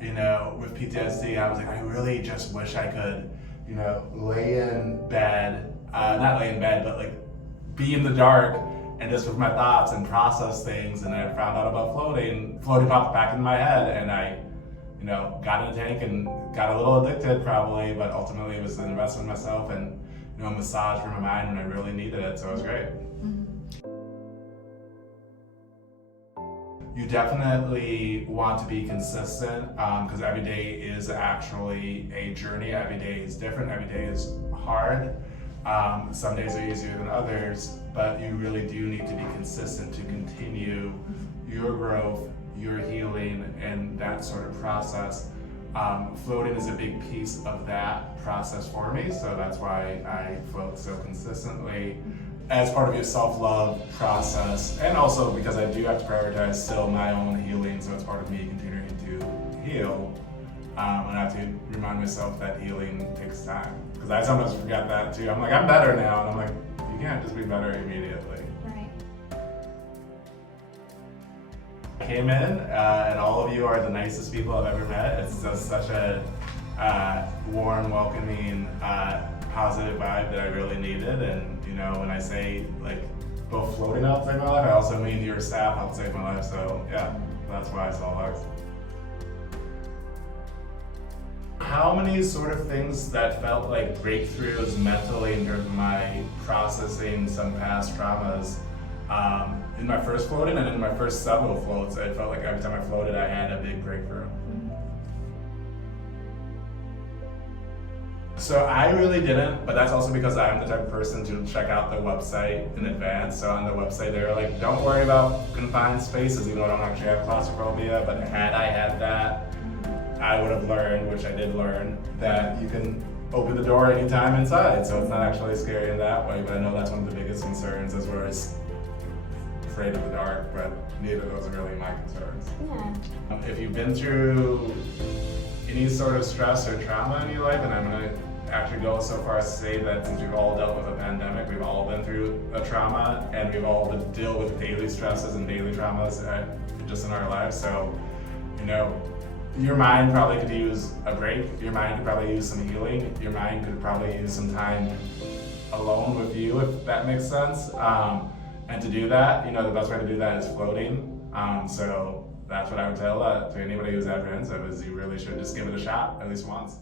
with PTSD, I was like, I really just wish I could, lay in bed, not lay in bed, but like be in the dark and just with my thoughts and process things. And I found out about floating. Floating popped back in my head, and I, got in a tank and got a little addicted probably, but ultimately it was an investment in myself and, a massage for my mind when I really needed it. So it was great. You definitely want to be consistent because every day is actually a journey. Every day is different. Every day is hard. Some days are easier than others, but you really do need to be consistent to continue your growth, your healing, and that sort of process. Floating is a big piece of that process for me, so that's why I float so consistently as part of your self-love process, and also because I do have to prioritize still my own healing, so it's part of me continuing to heal. And I have to remind myself that healing takes time, because I sometimes forget that too. I'm like, I'm better now, and I'm like, you can't just be better immediately. Right. I came in, and all of you are the nicest people I've ever met. It's just such a warm, welcoming, positive vibe that I really needed. And when I say like both floating helped save my life, I also mean your staff helped save my life. So yeah, that's why I saw Lux. How many sort of things that felt like breakthroughs mentally in terms of my processing some past traumas? In my first floating and in my first several floats, I felt like every time I floated, I had a big breakthrough. So I really didn't, but that's also because I'm the type of person to check out the website in advance. So on the website, they're like, don't worry about confined spaces, even though I don't actually have claustrophobia. But had I had that, I would have learned, which I did learn, that you can open the door anytime inside. So it's not actually scary in that way, but I know that's one of the biggest concerns, as well as afraid of the dark, but neither of those are really my concerns. Yeah. If you've been through any sort of stress or trauma in your life, and I'm gonna actually go so far as to say that since we've all dealt with a pandemic, we've all been through a trauma, and we've all been deal with daily stresses and daily traumas just in our lives. So, your mind probably could use a break. Your mind could probably use some healing. Your mind could probably use some time alone with you, if that makes sense. And to do that, the best way to do that is floating. So that's what I would tell to anybody who's apprehensive, is you really should just give it a shot at least once.